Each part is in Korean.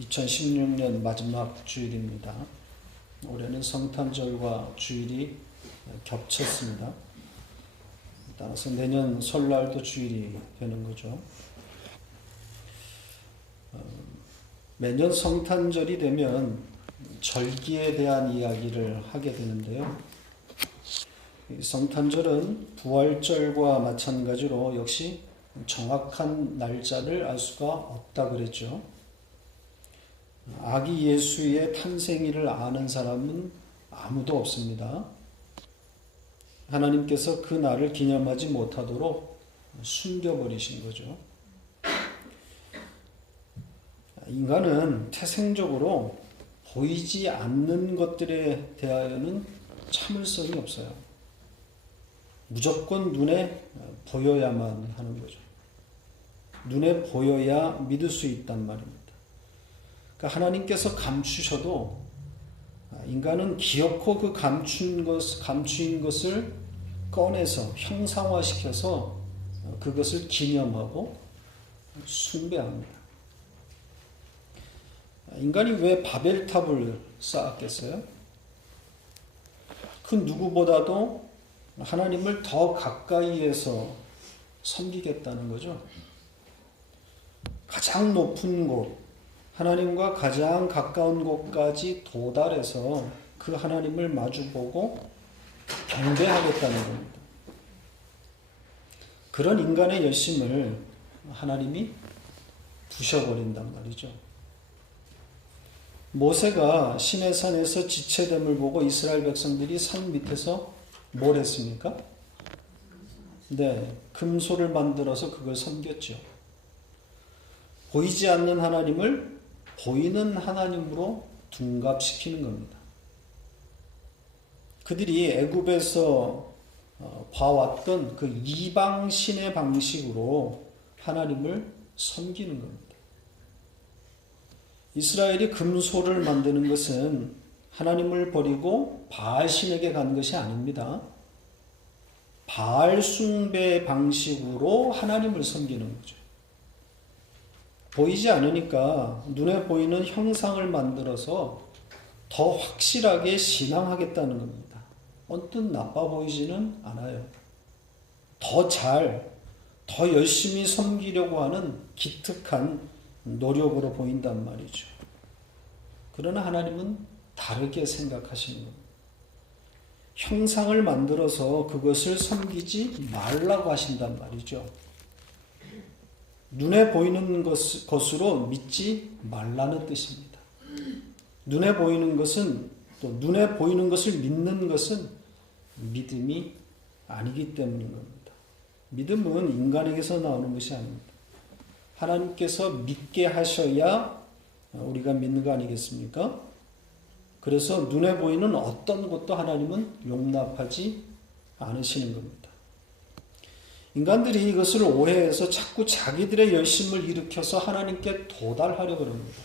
2016년 마지막 주일입니다. 올해는 성탄절과 주일이 겹쳤습니다. 따라서 내년 설날도 주일이 되는 거죠. 매년 성탄절이 되면 절기에 대한 이야기를 하게 되는데요. 성탄절은 부활절과 마찬가지로 역시 정확한 날짜를 알 수가 없다 그랬죠. 아기 예수의 탄생일을 아는 사람은 아무도 없습니다. 하나님께서 그 날을 기념하지 못하도록 숨겨버리신 거죠. 인간은 태생적으로 보이지 않는 것들에 대하여는 참을성이 없어요. 무조건 눈에 보여야만 하는 거죠. 눈에 보여야 믿을 수 있단 말입니다. 그러니까 하나님께서 감추셔도 인간은 기어코 그 감춘 것을 꺼내서 형상화시켜서 그것을 기념하고 숭배합니다. 인간이 왜 바벨탑을 쌓았겠어요? 그 누구보다도 하나님을 더 가까이에서 섬기겠다는 거죠. 가장 높은 곳, 하나님과 가장 가까운 곳까지 도달해서 그 하나님을 마주보고 경배하겠다는 겁니다. 그런 인간의 열심을 하나님이 부셔버린단 말이죠. 모세가 시내산에서 지체됨을 보고 이스라엘 백성들이 산 밑에서 뭘 했습니까? 네, 금소를 만들어서 그걸 섬겼죠. 보이지 않는 하나님을 보이는 하나님으로 둔갑시키는 겁니다. 그들이 애굽에서 봐왔던 그 이방신의 방식으로 하나님을 섬기는 겁니다. 이스라엘이 금소를 만드는 것은 하나님을 버리고 바알신에게 간 것이 아닙니다. 바알 숭배 방식으로 하나님을 섬기는 거죠. 보이지 않으니까 눈에 보이는 형상을 만들어서 더 확실하게 신앙하겠다는 겁니다. 언뜻 나빠 보이지는 않아요. 더 열심히 섬기려고 하는 기특한 노력으로 보인단 말이죠. 그러나 하나님은 다르게 생각하시는 겁니다. 형상을 만들어서 그것을 섬기지 말라고 하신단 말이죠. 눈에 보이는 것으로 믿지 말라는 뜻입니다. 눈에 보이는 것은 또 눈에 보이는 것을 믿는 것은 믿음이 아니기 때문인 겁니다. 믿음은 인간에게서 나오는 것이 아닙니다. 하나님께서 믿게 하셔야 우리가 믿는 거 아니겠습니까? 그래서 눈에 보이는 어떤 것도 하나님은 용납하지 않으시는 겁니다. 인간들이 이것을 오해해서 자꾸 자기들의 열심을 일으켜서 하나님께 도달하려고 합니다.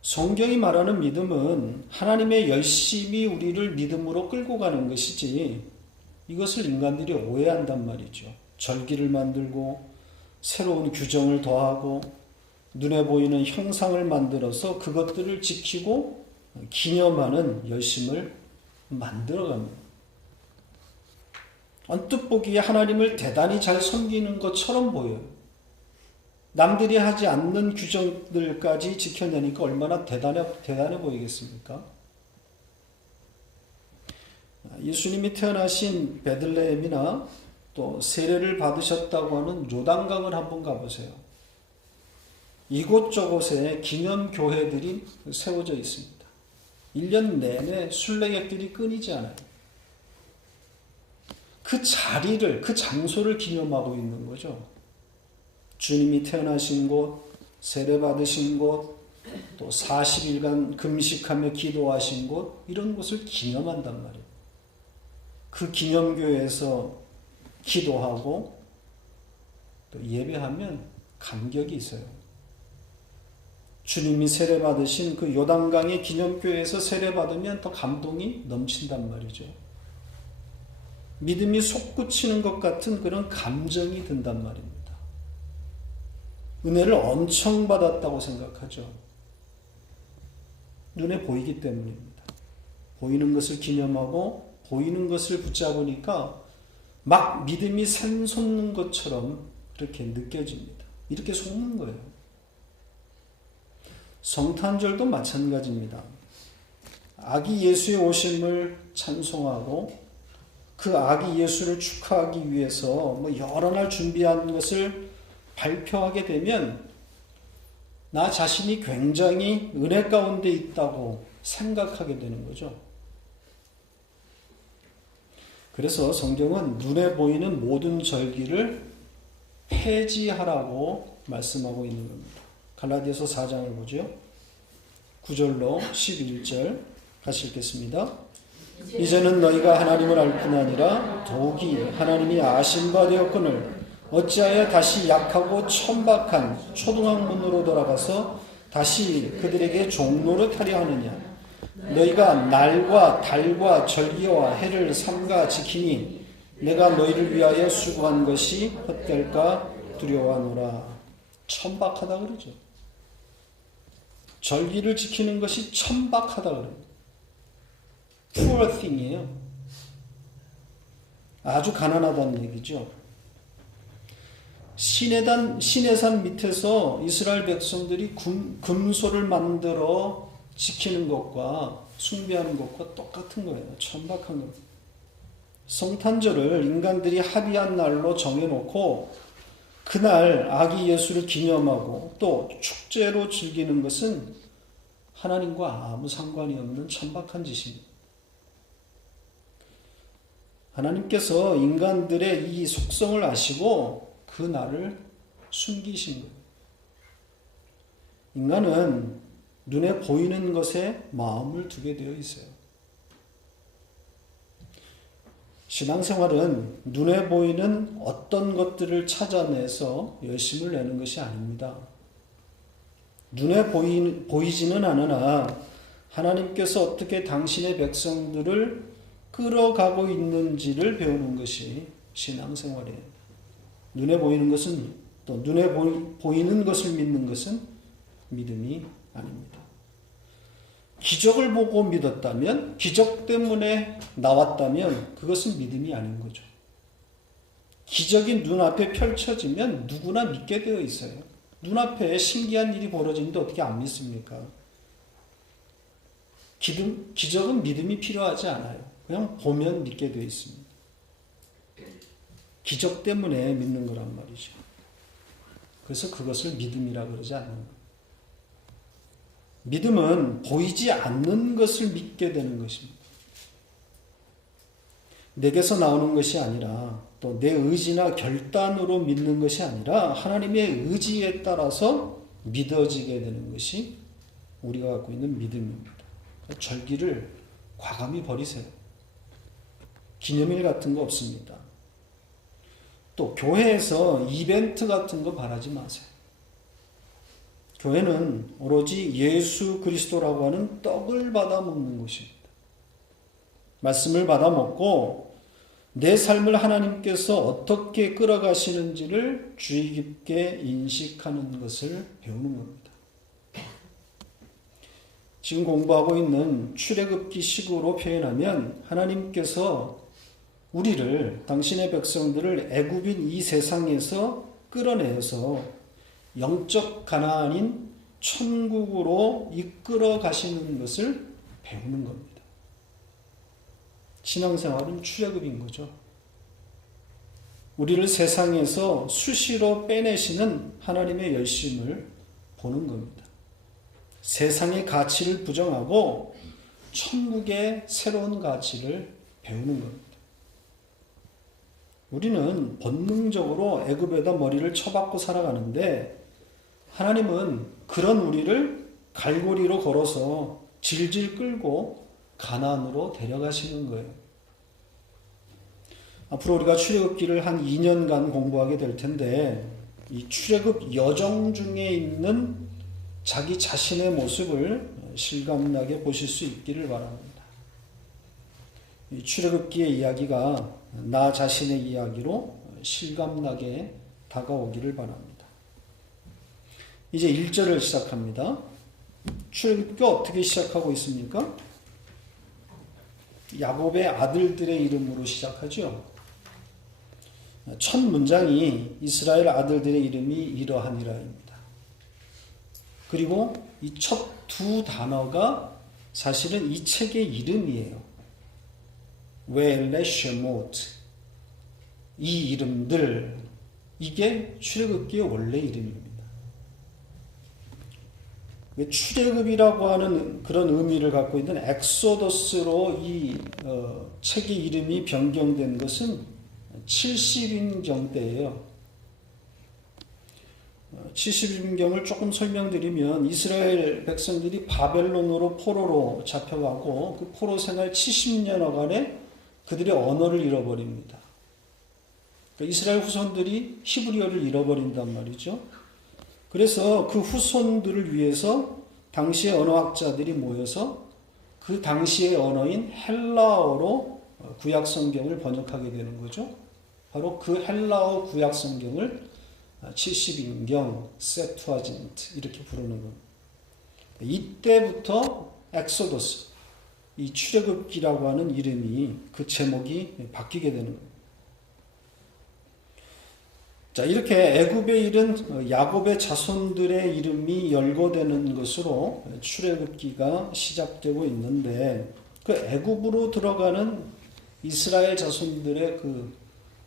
성경이 말하는 믿음은 하나님의 열심이 우리를 믿음으로 끌고 가는 것이지 이것을 인간들이 오해한단 말이죠. 절기를 만들고 새로운 규정을 더하고 눈에 보이는 형상을 만들어서 그것들을 지키고 기념하는 열심을 만들어갑니다. 언뜻 보기에 하나님을 대단히 잘 섬기는 것처럼 보여요. 남들이 하지 않는 규정들까지 지켜내니까 얼마나 대단해 보이겠습니까? 예수님이 태어나신 베들레헴이나 또 세례를 받으셨다고 하는 요단강을 한번 가보세요. 이곳저곳에 기념교회들이 세워져 있습니다. 1년 내내 순례객들이 끊이지 않아요. 그 자리를, 그 장소를 기념하고 있는 거죠. 주님이 태어나신 곳, 세례받으신 곳, 또 40일간 금식하며 기도하신 곳, 이런 곳을 기념한단 말이에요. 그 기념교회에서 기도하고 또 예배하면 감격이 있어요. 주님이 세례받으신 그 요단강의 기념교회에서 세례받으면 더 감동이 넘친단 말이죠. 믿음이 솟구치는 것 같은 그런 감정이 든단 말입니다. 은혜를 엄청 받았다고 생각하죠. 눈에 보이기 때문입니다. 보이는 것을 기념하고 보이는 것을 붙잡으니까 막 믿음이 샘솟는 것처럼 그렇게 느껴집니다. 이렇게 속는 거예요. 성탄절도 마찬가지입니다. 아기 예수의 오심을 찬송하고 그 아기 예수를 축하하기 위해서 여러 날 준비한 것을 발표하게 되면 나 자신이 굉장히 은혜 가운데 있다고 생각하게 되는 거죠. 그래서 성경은 눈에 보이는 모든 절기를 폐지하라고 말씀하고 있는 겁니다. 갈라디아서 4장을 보죠. 9절로 11절 같이 읽겠습니다. 이제는 너희가 하나님을 알 뿐 아니라 더욱이 하나님이 아신 바 되었거늘 어찌하여 다시 약하고 천박한 초등학문으로 돌아가서 다시 그들에게 종노릇하려 하느냐. 너희가 날과 달과 절기와 해를 삼가 지키니 내가 너희를 위하여 수고한 것이 헛될까 두려워하노라. 천박하다 그러죠. 절기를 지키는 것이 천박하다 그래요. poor thing이에요. 아주 가난하다는 얘기죠. 시내산 밑에서 이스라엘 백성들이 금소를 만들어 지키는 것과 숭배하는 것과 똑같은 거예요. 천박한 것. 성탄절을 인간들이 합의한 날로 정해놓고 그날 아기 예수를 기념하고 또 축제로 즐기는 것은 하나님과 아무 상관이 없는 천박한 짓입니다. 하나님께서 인간들의 이 속성을 아시고 그 날을 숨기신 거예요. 인간은 눈에 보이는 것에 마음을 두게 되어 있어요. 신앙생활은 눈에 보이는 어떤 것들을 찾아내서 열심을 내는 것이 아닙니다. 눈에 보이지는 않으나 하나님께서 어떻게 당신의 백성들을 끌어가고 있는지를 배우는 것이 신앙생활이에요. 눈에 보이는 것은 또 눈에 보이는 것을 믿는 것은 믿음이 아닙니다. 기적을 보고 믿었다면, 기적 때문에 나왔다면 그것은 믿음이 아닌 거죠. 기적이 눈앞에 펼쳐지면 누구나 믿게 되어 있어요. 눈앞에 신기한 일이 벌어지는데 어떻게 안 믿습니까? 기적은 믿음이 필요하지 않아요. 그냥 보면 믿게 되어 있습니다. 기적 때문에 믿는 거란 말이죠. 그래서 그것을 믿음이라 그러지 않는 거예요. 믿음은 보이지 않는 것을 믿게 되는 것입니다. 내게서 나오는 것이 아니라 또 내 의지나 결단으로 믿는 것이 아니라 하나님의 의지에 따라서 믿어지게 되는 것이 우리가 갖고 있는 믿음입니다. 절기를 과감히 버리세요. 기념일 같은 거 없습니다. 또 교회에서 이벤트 같은 거 바라지 마세요. 교회는 오로지 예수 그리스도라고 하는 떡을 받아 먹는 곳입니다. 말씀을 받아 먹고 내 삶을 하나님께서 어떻게 끌어가시는지를 주의 깊게 인식하는 것을 배우는 겁니다. 지금 공부하고 있는 출애굽기 식으로 표현하면 하나님께서 우리를, 당신의 백성들을 애굽인 이 세상에서 끌어내서 영적 가나안인 천국으로 이끌어 가시는 것을 배우는 겁니다. 신앙생활은 출애굽인 거죠. 우리를 세상에서 수시로 빼내시는 하나님의 열심을 보는 겁니다. 세상의 가치를 부정하고 천국의 새로운 가치를 배우는 겁니다. 우리는 본능적으로 애굽에다 머리를 쳐박고 살아가는데 하나님은 그런 우리를 갈고리로 걸어서 질질 끌고 가나안으로 데려가시는 거예요. 앞으로 우리가 출애굽기를 한 2년간 공부하게 될 텐데 이 출애굽 여정 중에 있는 자기 자신의 모습을 실감나게 보실 수 있기를 바랍니다. 이 출애굽기의 이야기가 나 자신의 이야기로 실감나게 다가오기를 바랍니다. 이제 1절을 시작합니다. 출애굽기가 어떻게 시작하고 있습니까? 야곱의 아들들의 이름으로 시작하죠. 첫 문장이 이스라엘 아들들의 이름이 이러하니라입니다. 그리고 이 첫 두 단어가 사실은 이 책의 이름이에요. 웨레 쉐모트, 이 이름들, 이게 출애굽기의 원래 이름입니다. 출애굽이라고 하는 그런 의미를 갖고 있는 엑소더스로 이 책의 이름이 변경된 것은 70인경 때예요. 70인경을 조금 설명드리면 이스라엘 백성들이 바벨론으로 포로로 잡혀가고 그 포로 생활 70년여간에 그들의 언어를 잃어버립니다. 그러니까 이스라엘 후손들이 히브리어를 잃어버린단 말이죠. 그래서 그 후손들을 위해서 당시의 언어학자들이 모여서 그 당시의 언어인 헬라어로 구약 성경을 번역하게 되는 거죠. 바로 그 헬라어 구약 성경을 70인경, 세투아진트 이렇게 부르는 겁니다. 이때부터 엑소더스, 이 출애굽기라고 하는 이름이 그 제목이 바뀌게 되는 겁니다. 자, 이렇게 애굽에 이른 야곱의 자손들의 이름이 열거되는 것으로 출애굽기가 시작되고 있는데 그 애굽으로 들어가는 이스라엘 자손들의 그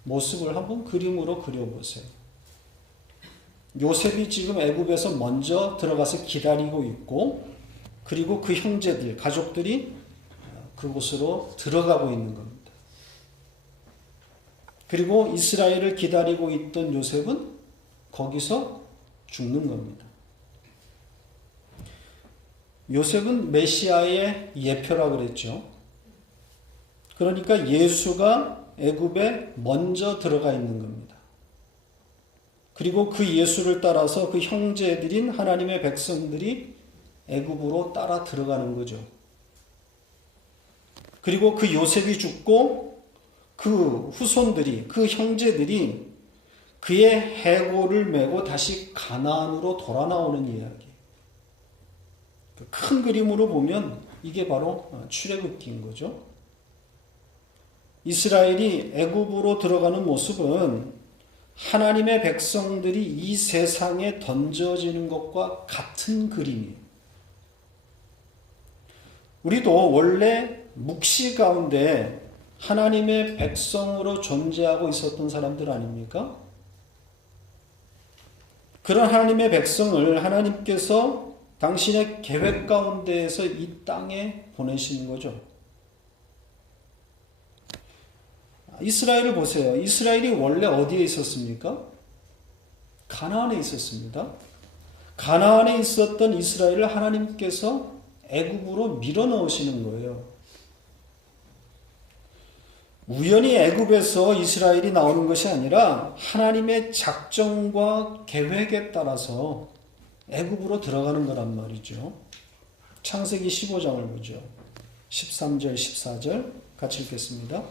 모습을 한번 그림으로 그려보세요. 요셉이 지금 애굽에서 먼저 들어가서 기다리고 있고 그리고 그 형제들, 가족들이 그곳으로 들어가고 있는 겁니다. 그리고 이스라엘을 기다리고 있던 요셉은 거기서 죽는 겁니다. 요셉은 메시아의 예표라고 그랬죠. 그러니까 예수가 애굽에 먼저 들어가 있는 겁니다. 그리고 그 예수를 따라서 그 형제들인 하나님의 백성들이 애굽으로 따라 들어가는 거죠. 그리고 그 요셉이 죽고 그 후손들이, 그 형제들이 그의 해골을 메고 다시 가나안으로 돌아 나오는 이야기. 큰 그림으로 보면 이게 바로 출애굽기인 거죠. 이스라엘이 애굽으로 들어가는 모습은 하나님의 백성들이 이 세상에 던져지는 것과 같은 그림이에요. 우리도 원래 묵시 가운데 하나님의 백성으로 존재하고 있었던 사람들 아닙니까? 그런 하나님의 백성을 하나님께서 당신의 계획 가운데에서 이 땅에 보내시는 거죠. 이스라엘을 보세요. 이스라엘이 원래 어디에 있었습니까? 가나안에 있었습니다. 가나안에 있었던 이스라엘을 하나님께서 애굽으로 밀어 넣으시는 거예요. 우연히 애굽에서 이스라엘이 나오는 것이 아니라 하나님의 작정과 계획에 따라서 애굽으로 들어가는 거란 말이죠. 창세기 15장을 보죠. 13절, 14절 같이 읽겠습니다.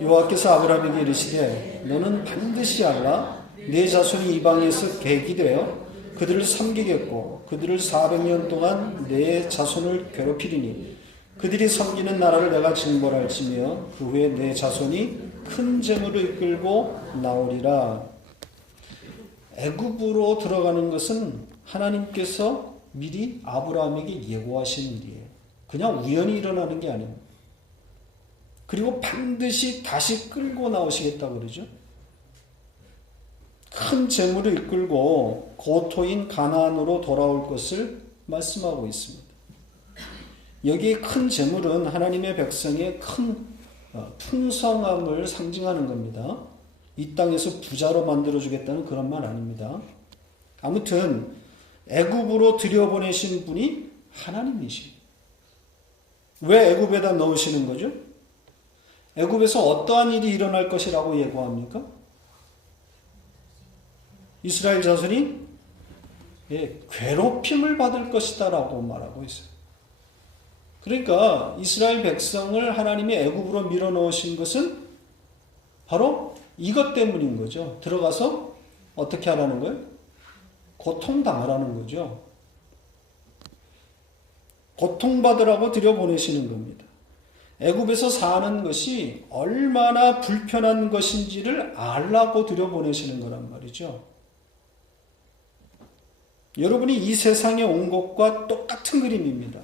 여호와께서 아브라함에게 이르시되 너는 반드시 알라 네 자손이 이방에서 객이 되어 그들을 섬기겠고 그들을 400년 동안 내 자손을 괴롭히리니 그들이 섬기는 나라를 내가 징벌할지며 그 후에 내 자손이 큰 재물을 이끌고 나오리라. 애굽으로 들어가는 것은 하나님께서 미리 아브라함에게 예고하신 일이에요. 그냥 우연히 일어나는 게 아닙니다. 그리고 반드시 다시 끌고 나오시겠다고 그러죠. 큰 재물을 이끌고 고토인 가나안으로 돌아올 것을 말씀하고 있습니다. 여기에 큰 재물은 하나님의 백성의 큰 풍성함을 상징하는 겁니다. 이 땅에서 부자로 만들어주겠다는 그런 말 아닙니다. 아무튼 애굽으로 들여보내신 분이 하나님이십니다. 왜 애굽에다 넣으시는 거죠? 애굽에서 어떠한 일이 일어날 것이라고 예고합니까? 이스라엘 자손이 괴롭힘을 받을 것이다 라고 말하고 있어요. 그러니까 이스라엘 백성을 하나님이 애굽으로 밀어넣으신 것은 바로 이것 때문인 거죠. 들어가서 어떻게 하라는 거예요? 고통당하라는 거죠. 고통받으라고 들여보내시는 겁니다. 애굽에서 사는 것이 얼마나 불편한 것인지를 알라고 들여보내시는 거란 말이죠. 여러분이 이 세상에 온 것과 똑같은 그림입니다.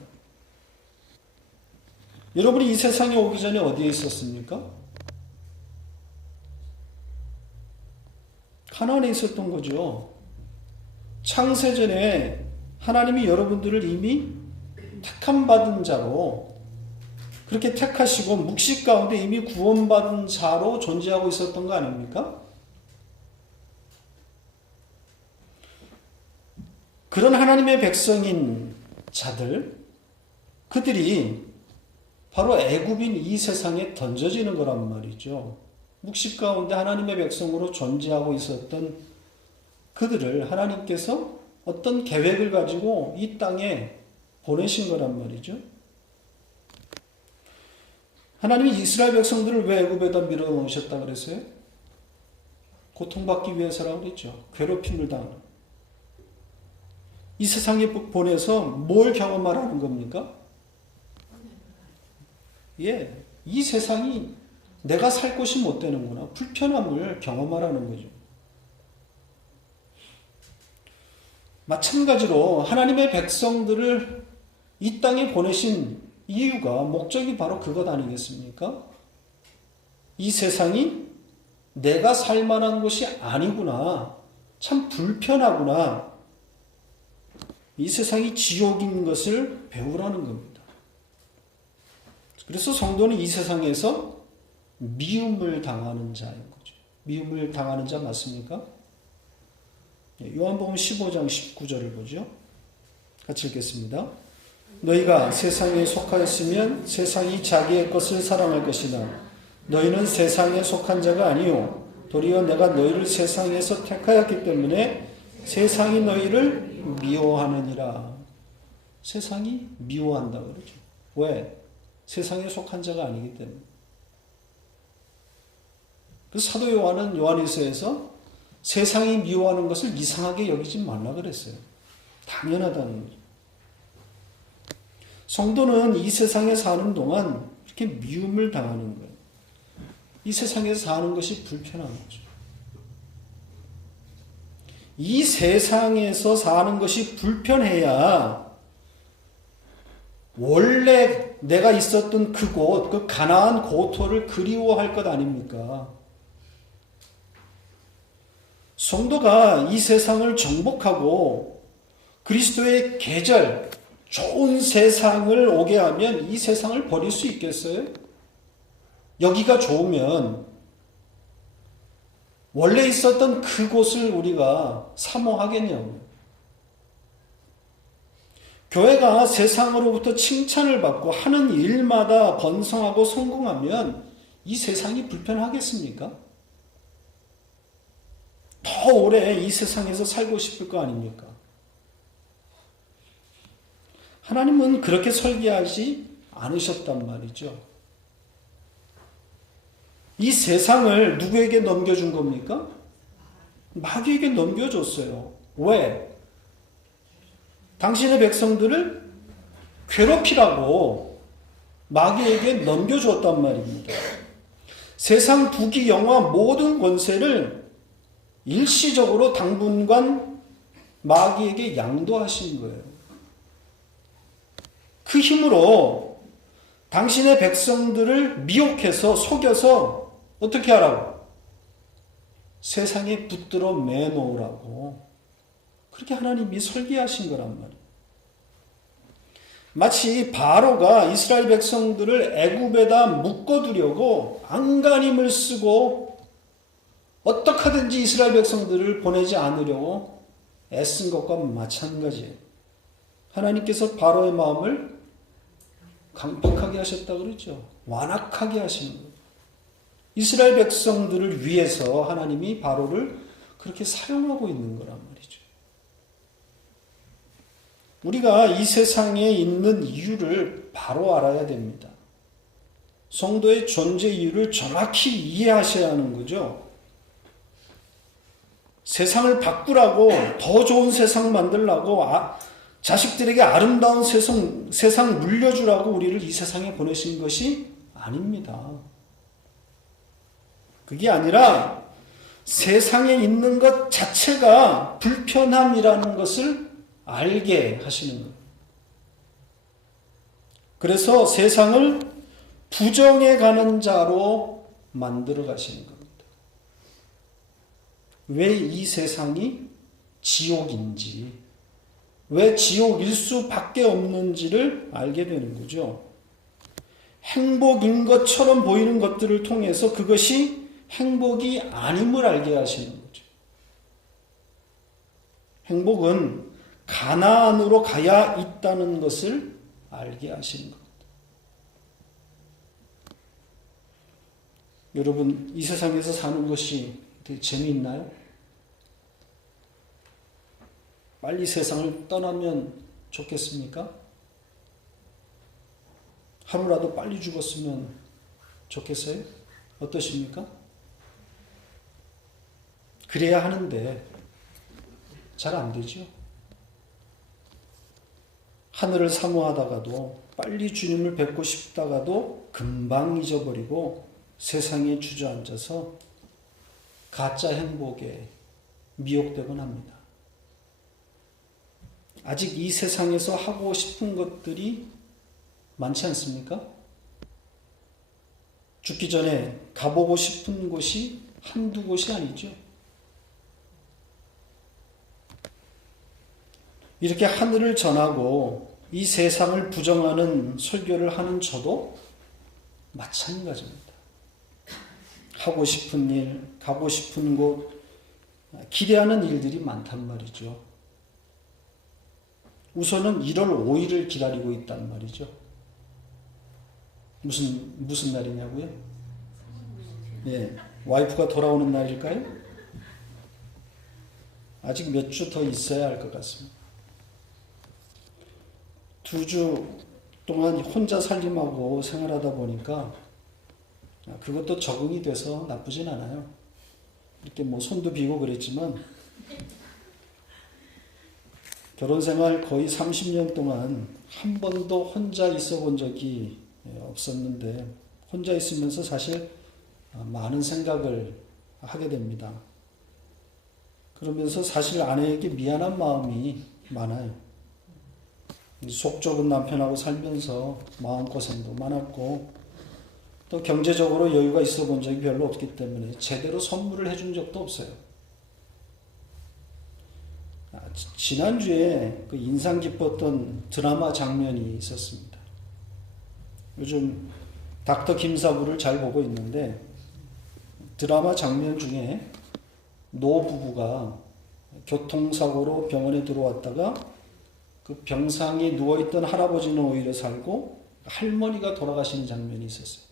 여러분이 이 세상에 오기 전에 어디에 있었습니까? 가나안에 있었던 거죠. 창세전에 하나님이 여러분들을 이미 택함받은 자로 그렇게 택하시고 묵시 가운데 이미 구원받은 자로 존재하고 있었던 거 아닙니까? 그런 하나님의 백성인 자들, 그들이 바로 애굽인 이 세상에 던져지는 거란 말이죠. 묵시 가운데 하나님의 백성으로 존재하고 있었던 그들을 하나님께서 어떤 계획을 가지고 이 땅에 보내신 거란 말이죠. 하나님이 이스라엘 백성들을 왜 애굽에다 밀어넣으셨다 그랬어요? 고통받기 위해서라고 그랬죠. 괴롭힘을 당하는. 이 세상에 보내서 뭘 경험하라는 겁니까? 예, 이 세상이 내가 살 곳이 못 되는구나. 불편함을 경험하라는 거죠. 마찬가지로 하나님의 백성들을 이 땅에 보내신 이유가, 목적이 바로 그것 아니겠습니까? 이 세상이 내가 살 만한 곳이 아니구나. 참 불편하구나. 이 세상이 지옥인 것을 배우라는 겁니다. 그래서 성도는 이 세상에서 미움을 당하는 자인 거죠. 미움을 당하는 자 맞습니까? 요한복음 15장 19절을 보죠. 같이 읽겠습니다. 너희가 세상에 속하였으면 세상이 자기의 것을 사랑할 것이나 너희는 세상에 속한 자가 아니요 도리어 내가 너희를 세상에서 택하였기 때문에 세상이 너희를 미워하느니라. 세상이 미워한다 그러죠. 왜? 세상에 속한 자가 아니기 때문에. 그래서 사도 요한은 요한일서에서 세상이 미워하는 것을 이상하게 여기지 말라 그랬어요. 당연하다는 거죠. 성도는 이 세상에 사는 동안 이렇게 미움을 당하는 거예요. 이 세상에서 사는 것이 불편한 거죠. 이 세상에서 사는 것이 불편해야 원래 내가 있었던 그곳, 그 가나안 고토를 그리워할 것 아닙니까? 성도가 이 세상을 정복하고 그리스도의 계절, 좋은 세상을 오게 하면 이 세상을 버릴 수 있겠어요? 여기가 좋으면 원래 있었던 그곳을 우리가 사모하겠냐고. 교회가 세상으로부터 칭찬을 받고 하는 일마다 번성하고 성공하면 이 세상이 불편하겠습니까? 더 오래 이 세상에서 살고 싶을 거 아닙니까? 하나님은 그렇게 설계하지 않으셨단 말이죠. 이 세상을 누구에게 넘겨준 겁니까? 마귀에게 넘겨줬어요. 왜? 당신의 백성들을 괴롭히라고 마귀에게 넘겨줬단 말입니다. 세상 부귀 영화 모든 권세를 일시적으로 당분간 마귀에게 양도하신 거예요. 그 힘으로 당신의 백성들을 미혹해서 속여서 어떻게 하라고? 세상에 붙들어 매놓으라고. 그렇게 하나님이 설계하신 거란 말이에요. 마치 바로가 이스라엘 백성들을 애굽에다 묶어두려고 안간힘을 쓰고 어떻게 하든지 이스라엘 백성들을 보내지 않으려고 애쓴 것과 마찬가지예요. 하나님께서 바로의 마음을 강팍하게 하셨다 그러죠. 완악하게 하시는 거예요. 이스라엘 백성들을 위해서 하나님이 바로를 그렇게 사용하고 있는 거란 말이죠. 우리가 이 세상에 있는 이유를 바로 알아야 됩니다. 성도의 존재 이유를 정확히 이해하셔야 하는 거죠. 세상을 바꾸라고, 더 좋은 세상 만들라고, 자식들에게 아름다운 세상 물려주라고 우리를 이 세상에 보내신 것이 아닙니다. 그게 아니라 세상에 있는 것 자체가 불편함이라는 것을 알게 하시는 거예요. 그래서 세상을 부정해 가는 자로 만들어 가시는 겁니다. 왜 이 세상이 지옥인지, 왜 지옥일 수밖에 없는지를 알게 되는 거죠. 행복인 것처럼 보이는 것들을 통해서 그것이 행복이 아님을 알게 하시는 거죠. 행복은 가나안으로 가야 있다는 것을 알게 하시는 겁니다. 여러분, 이 세상에서 사는 것이 되게 재미있나요? 빨리 세상을 떠나면 좋겠습니까? 하루라도 빨리 죽었으면 좋겠어요? 어떠십니까? 그래야 하는데 잘 안 되죠. 하늘을 사모하다가도, 빨리 주님을 뵙고 싶다가도 금방 잊어버리고 세상에 주저앉아서 가짜 행복에 미혹되곤 합니다. 아직 이 세상에서 하고 싶은 것들이 많지 않습니까? 죽기 전에 가보고 싶은 곳이 한두 곳이 아니죠. 이렇게 하늘을 전하고 이 세상을 부정하는 설교를 하는 저도 마찬가지입니다. 하고 싶은 일, 가고 싶은 곳, 기대하는 일들이 많단 말이죠. 우선은 1월 5일을 기다리고 있단 말이죠. 무슨 날이냐고요? 네, 와이프가 돌아오는 날일까요? 아직 몇 주 더 있어야 할 것 같습니다. 2주 동안 혼자 살림하고 생활하다 보니까 그것도 적응이 돼서 나쁘진 않아요. 이렇게 손도 비고 그랬지만 결혼 생활 거의 30년 동안 한 번도 혼자 있어 본 적이 없었는데, 혼자 있으면서 사실 많은 생각을 하게 됩니다. 그러면서 사실 아내에게 미안한 마음이 많아요. 속 좁은 남편하고 살면서 마음고생도 많았고, 또 경제적으로 여유가 있어 본 적이 별로 없기 때문에 제대로 선물을 해준 적도 없어요. 지난주에 그 인상 깊었던 드라마 장면이 있었습니다. 요즘 닥터 김사부를 잘 보고 있는데, 드라마 장면 중에 노 부부가 교통사고로 병원에 들어왔다가 그 병상에 누워있던 할아버지는 오히려 살고 할머니가 돌아가시는 장면이 있었어요.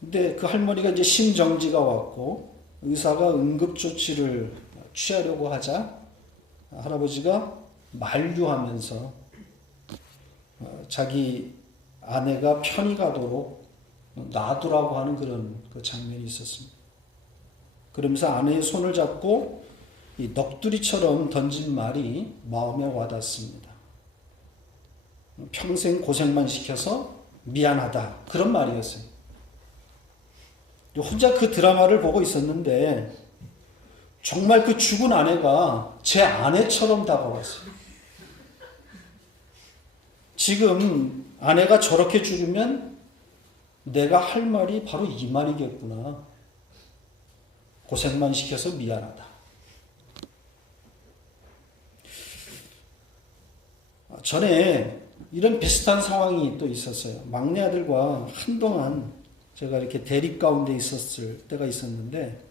근데 그 할머니가 이제 심정지가 왔고 의사가 응급조치를 취하려고 하자 할아버지가 만류하면서 자기 아내가 편히 가도록 놔두라고 하는 그런 그 장면이 있었습니다. 그러면서 아내의 손을 잡고 이 넋두리처럼 던진 말이 마음에 와닿습니다. 평생 고생만 시켜서 미안하다, 그런 말이었어요. 혼자 그 드라마를 보고 있었는데 정말 그 죽은 아내가 제 아내처럼 다가왔어요. 지금 아내가 저렇게 죽으면 내가 할 말이 바로 이 말이겠구나. 고생만 시켜서 미안하다. 전에 이런 비슷한 상황이 또 있었어요. 막내 아들과 한동안 제가 이렇게 대립 가운데 있었을 때가 있었는데,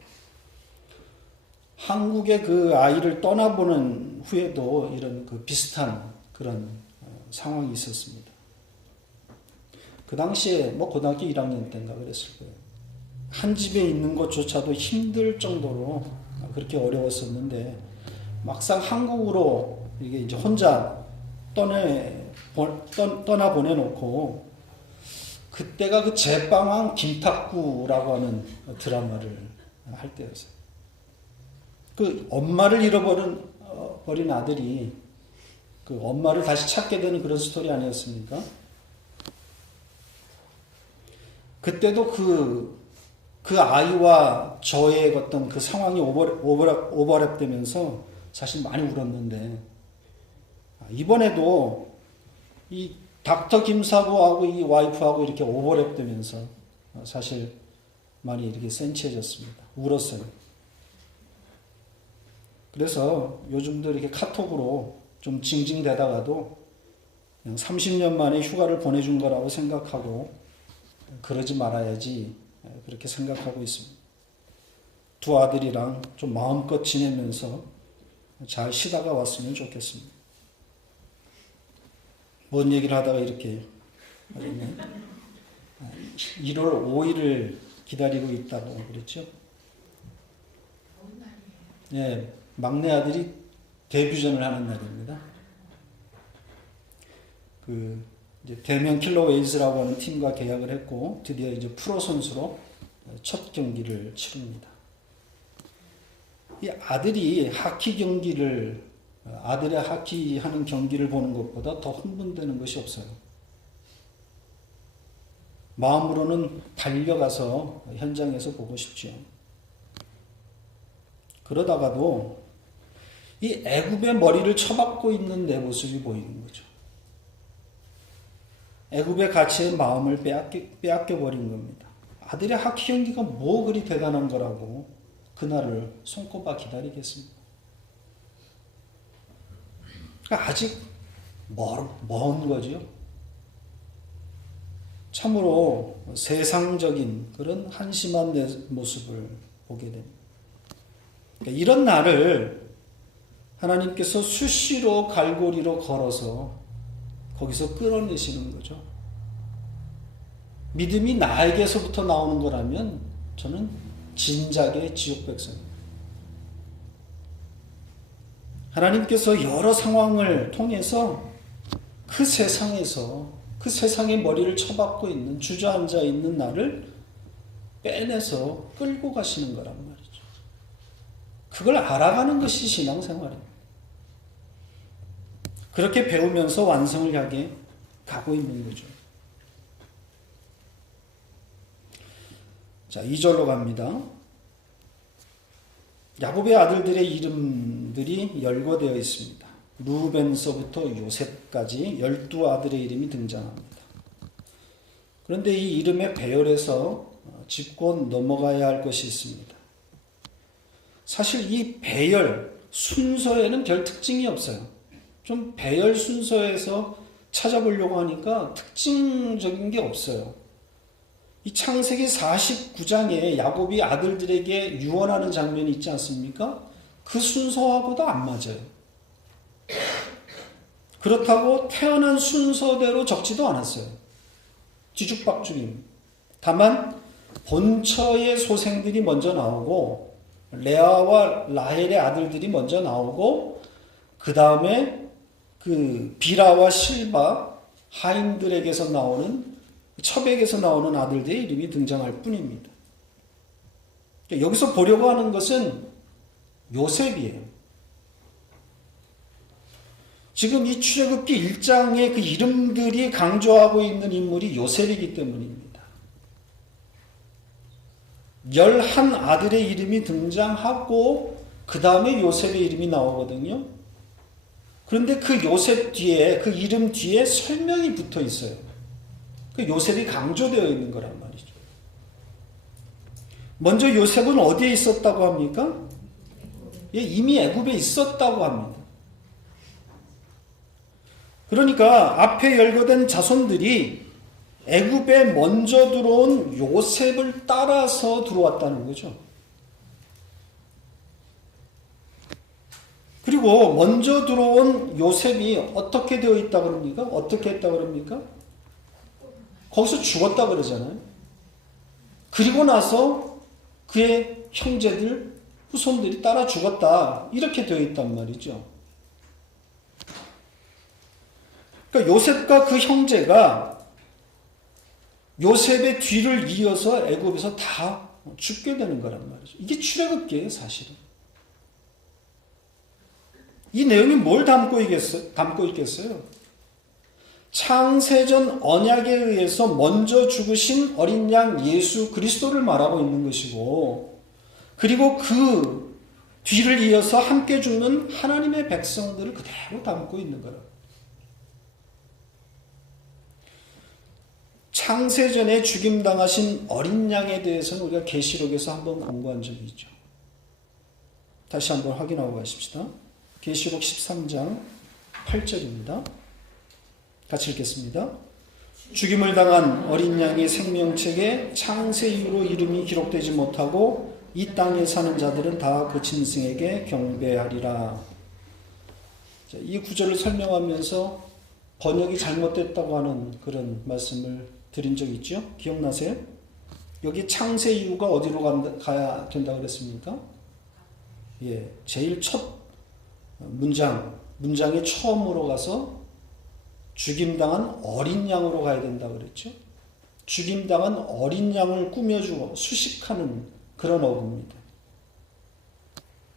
한국의 그 아이를 떠나보는 후에도 이런 그 비슷한 그런 상황이 있었습니다. 그 당시에 고등학교 1학년 때인가 그랬을 거예요. 한 집에 있는 것조차도 힘들 정도로 그렇게 어려웠었는데, 막상 한국으로 이게 이제 혼자 떠나 보내놓고, 그때가 그 제빵왕 김탁구라고 하는 드라마를 할 때였어요. 그 엄마를 잃어버린 아들이 그 엄마를 다시 찾게 되는 그런 스토리 아니었습니까? 그때도 그 아이와 저의 어떤 그 상황이 오버랩되면서 사실 많이 울었는데, 이번에도 이 닥터 김사부하고 이 와이프하고 이렇게 오버랩되면서 사실 많이 이렇게 센치해졌습니다. 울었어요. 그래서 요즘도 이렇게 카톡으로 좀 징징대다가도 그냥 30년 만에 휴가를 보내준 거라고 생각하고 그러지 말아야지, 그렇게 생각하고 있습니다. 두 아들이랑 좀 마음껏 지내면서 잘 쉬다가 왔으면 좋겠습니다. 뭔 얘기를 하다가 이렇게 하겠네. 1월 5일을 기다리고 있다고 그랬죠. 예, 막내 아들이 데뷔전을 하는 날입니다. 이제 대면 킬러 웨이즈라고 하는 팀과 계약을 했고 드디어 이제 프로 선수로 첫 경기를 치릅니다. 이 아들이 아들의 하키 하는 경기를 보는 것보다 더 흥분되는 것이 없어요. 마음으로는 달려가서 현장에서 보고 싶죠. 그러다가도 이 애굽의 머리를 쳐박고 있는 내 모습이 보이는 거죠. 애굽의 가치의 마음을 빼앗겨 버린 겁니다. 아들의 하키 경기가 뭐 그리 대단한 거라고 그날을 손꼽아 기다리겠습니다. 그러니까 아직 먼 거죠. 참으로 세상적인 그런 한심한 내 모습을 보게 됩니다. 그러니까 이런 나를 하나님께서 수시로 갈고리로 걸어서 거기서 끌어내시는 거죠. 믿음이 나에게서부터 나오는 거라면 저는 진작의 지옥 백성입니다. 하나님께서 여러 상황을 통해서 그 세상의 머리를 쳐박고 있는, 주저앉아 있는 나를 빼내서 끌고 가시는 거란 말이죠. 그걸 알아가는 것이 신앙생활입니다. 그렇게 배우면서 완성을 향해 가고 있는 거죠. 자, 2절로 갑니다. 야곱의 아들들의 이름들이 열거되어 있습니다. 루벤서부터 요셉까지 12아들의 이름이 등장합니다. 그런데 이 이름의 배열에서 짚고 넘어가야 할 것이 있습니다. 사실 이 배열 순서에는 별 특징이 없어요. 좀 배열 순서에서 찾아보려고 하니까 특징적인 게 없어요. 이 창세기 49장에 야곱이 아들들에게 유언하는 장면이 있지 않습니까? 그 순서하고도 안 맞아요. 그렇다고 태어난 순서대로 적지도 않았어요. 뒤죽박죽입니다. 다만 본처의 소생들이 먼저 나오고 레아와 라헬의 아들들이 먼저 나오고 그 다음에 그 비라와 실바 하인들에게서 나오는 첩에게서 나오는 아들들의 이름이 등장할 뿐입니다. 여기서 보려고 하는 것은 요셉이에요. 지금 이 출애굽기 1장의 그 이름들이 강조하고 있는 인물이 요셉이기 때문입니다. 11아들의 이름이 등장하고 그 다음에 요셉의 이름이 나오거든요. 그런데 그 요셉 뒤에, 그 이름 뒤에 설명이 붙어 있어요. 그 요셉이 강조되어 있는 거란 말이죠. 먼저 요셉은 어디에 있었다고 합니까? 예, 이미 애굽에 있었다고 합니다. 그러니까 앞에 열거된 자손들이 애굽에 먼저 들어온 요셉을 따라서 들어왔다는 거죠. 그리고 먼저 들어온 요셉이 어떻게 되어 있다고 그럽니까? 어떻게 했다고 그럽니까? 거기서 죽었다 그러잖아요. 그리고 나서 그의 형제들, 후손들이 따라 죽었다. 이렇게 되어 있단 말이죠. 그러니까 요셉과 그 형제가 요셉의 뒤를 이어서 애굽에서 다 죽게 되는 거란 말이죠. 이게 출애굽기예요, 사실은. 이 내용이 뭘 담고 있겠어요? 창세전 언약에 의해서 먼저 죽으신 어린 양 예수 그리스도를 말하고 있는 것이고, 그리고 그 뒤를 이어서 함께 죽는 하나님의 백성들을 그대로 담고 있는 거라. 창세전에 죽임당하신 어린 양에 대해서는 우리가 계시록에서 한번 공부한 적이 있죠. 다시 한번 확인하고 가십시다. 계시록 13장 8절입니다. 같이 읽겠습니다. 죽임을 당한 어린 양의 생명책에 창세 이후로 이름이 기록되지 못하고 이 땅에 사는 자들은 다 그 짐승에게 경배하리라. 자, 이 구절을 설명하면서 번역이 잘못됐다고 하는 그런 말씀을 드린 적 있죠? 기억나세요? 여기 창세 이후가 어디로 가야 된다고 그랬습니까? 예, 제일 첫 문장의 처음으로 가서 죽임당한 어린 양으로 가야 된다고 그랬죠? 죽임당한 어린 양을 꾸며주고 수식하는 그런 어구입니다.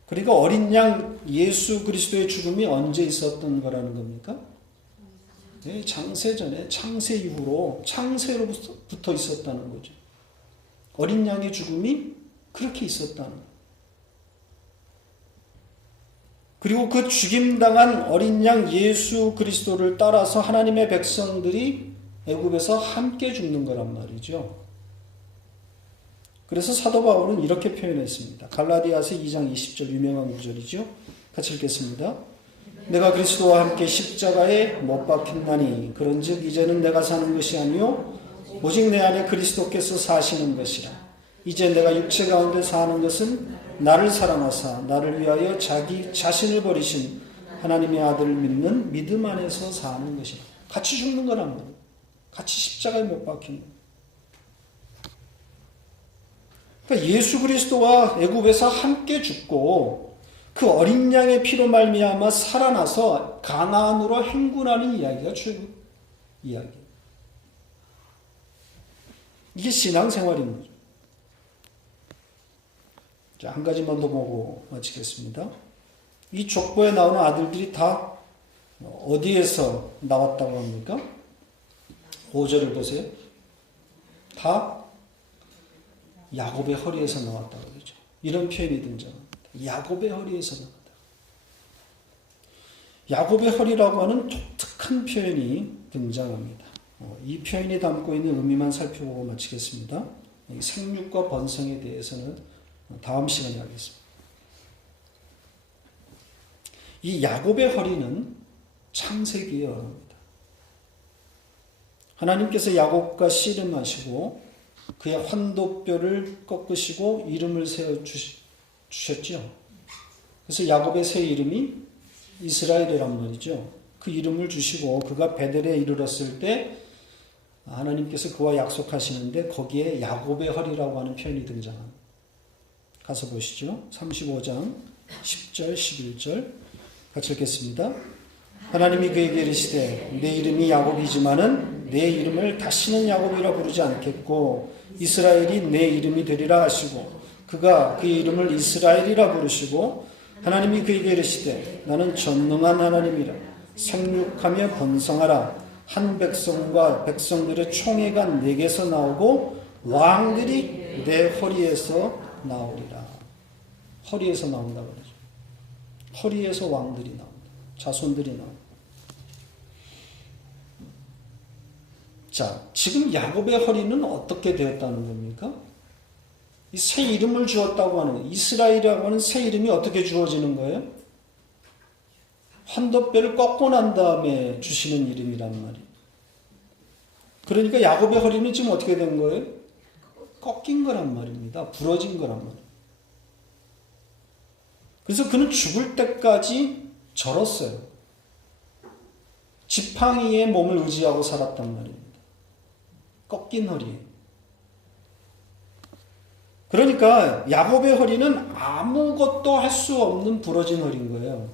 그러니까 어린 양 예수 그리스도의 죽음이 언제 있었던 거라는 겁니까? 네, 창세전에 창세 이후로 창세로부터 있었다는 거죠. 어린 양의 죽음이 그렇게 있었다는 거예요. 그리고 그 죽임당한 어린 양 예수 그리스도를 따라서 하나님의 백성들이 애굽에서 함께 죽는 거란 말이죠. 그래서 사도 바울은 이렇게 표현했습니다. 갈라디아서 2장 20절 유명한 구절이죠. 같이 읽겠습니다. 내가 그리스도와 함께 십자가에 못 박힌나니 그런즉 이제는 내가 사는 것이 아니요 오직 내 안에 그리스도께서 사시는 것이라. 이제 내가 육체 가운데 사는 것은 나를 사랑하사 나를 위하여 자기 자신을 버리신 하나님의 아들을 믿는 믿음 안에서 사는 것이라. 같이 죽는 거란 말이에요. 같이 십자가에 못 박힌 거예요. 그러니까 예수 그리스도와 애굽에서 함께 죽고 그 어린 양의 피로 말미암아 살아나서 가나안으로 행군하는 이야기가 출애굽 이야기예요. 이게 신앙생활인 거죠. 자, 한 가지만 더 보고 마치겠습니다. 이 족보에 나오는 아들들이 다 어디에서 나왔다고 합니까? 5절을 보세요. 다 야곱의 허리에서 나왔다고 그러죠. 이런 표현이 등장합니다. 야곱의 허리에서 나왔다. 야곱의 허리라고 하는 독특한 표현이 등장합니다. 이 표현이 담고 있는 의미만 살펴보고 마치겠습니다. 생육과 번성에 대해서는 다음 시간에 하겠습니다. 이 야곱의 허리는 창세기에 언어입니다. 하나님께서 야곱과 씨름하시고 그의 환도뼈를 꺾으시고 이름을 세워 주셨죠. 그래서 야곱의 새 이름이 이스라엘이란 말이죠. 그 이름을 주시고 그가 베델에 이르렀을 때 하나님께서 그와 약속하시는데 거기에 야곱의 허리라고 하는 표현이 등장합니다. 가서 보시죠. 35장 10절 11절 같이 읽겠습니다. 하나님이 그에게 이르시되 내 이름이 야곱이지만은 내 이름을 다시는 야곱이라 부르지 않겠고 이스라엘이 내 이름이 되리라 하시고 그가 그의 이름을 이스라엘이라 부르시고 하나님이 그에게 이르시되 나는 전능한 하나님이라 생육하며 번성하라. 한 백성과 백성들의 총회가 내게서 나오고 왕들이 내 허리에서 나오리라. 허리에서 나온다고 그러죠. 허리에서 왕들이 나온다. 자손들이 나온다. 자, 지금 야곱의 허리는 어떻게 되었다는 겁니까? 이 새 이름을 주었다고 하는 이스라엘이라고 하는 새 이름이 어떻게 주어지는 거예요? 환도뼈를 꺾고 난 다음에 주시는 이름이란 말이에요. 그러니까 야곱의 허리는 지금 어떻게 된 거예요? 꺾인 거란 말입니다. 부러진 거란 말이에요. 그래서 그는 죽을 때까지 절었어요. 지팡이의 몸을 의지하고 살았단 말입니다. 꺾인 허리에. 그러니까 야곱의 허리는 아무것도 할 수 없는 부러진 허리인 거예요.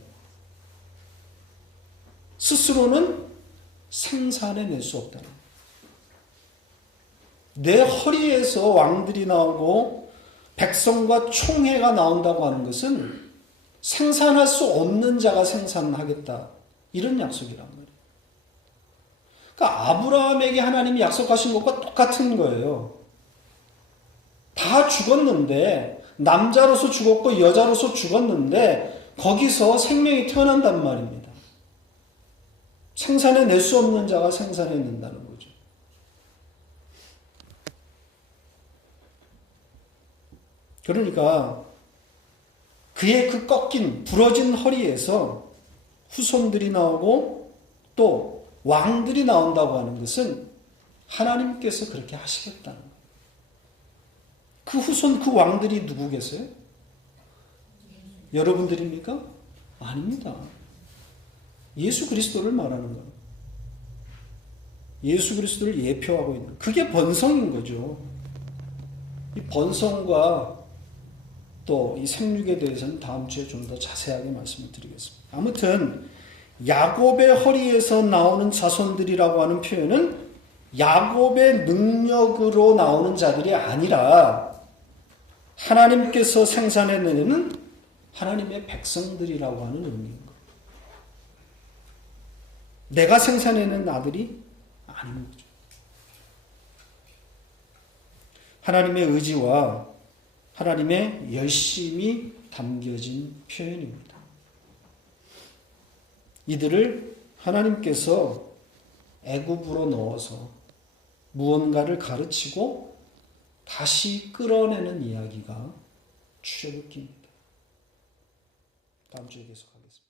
스스로는 생산해낼 수 없다는 거예요. 내 허리에서 왕들이 나오고 백성과 총회가 나온다고 하는 것은 생산할 수 없는 자가 생산하겠다. 이런 약속이란 말이에요. 그러니까 아브라함에게 하나님이 약속하신 것과 똑같은 거예요. 다 죽었는데, 남자로서 죽었고 여자로서 죽었는데 거기서 생명이 태어난단 말입니다. 생산해낼 수 없는 자가 생산해낸다는 거죠. 그러니까 그의 그 꺾인 부러진 허리에서 후손들이 나오고 또 왕들이 나온다고 하는 것은 하나님께서 그렇게 하시겠다는 거예요. 그 후손, 그 왕들이 누구겠어요? 여러분들입니까? 아닙니다. 예수 그리스도를 말하는 거예요. 예수 그리스도를 예표하고 있는, 그게 번성인 거죠. 이 번성과 또 이 생육에 대해서는 다음 주에 좀 더 자세하게 말씀을 드리겠습니다. 아무튼 야곱의 허리에서 나오는 자손들이라고 하는 표현은 야곱의 능력으로 나오는 자들이 아니라 하나님께서 생산해내는 하나님의 백성들이라고 하는 의미인 거예요. 내가 생산해낸 아들이 아닌 거죠. 하나님의 의지와 하나님의 열심이 담겨진 표현입니다. 이들을 하나님께서 애굽으로 넣어서 무언가를 가르치고 다시 끌어내는 이야기가 출애굽기입니다. 다음 주에 계속하겠습니다.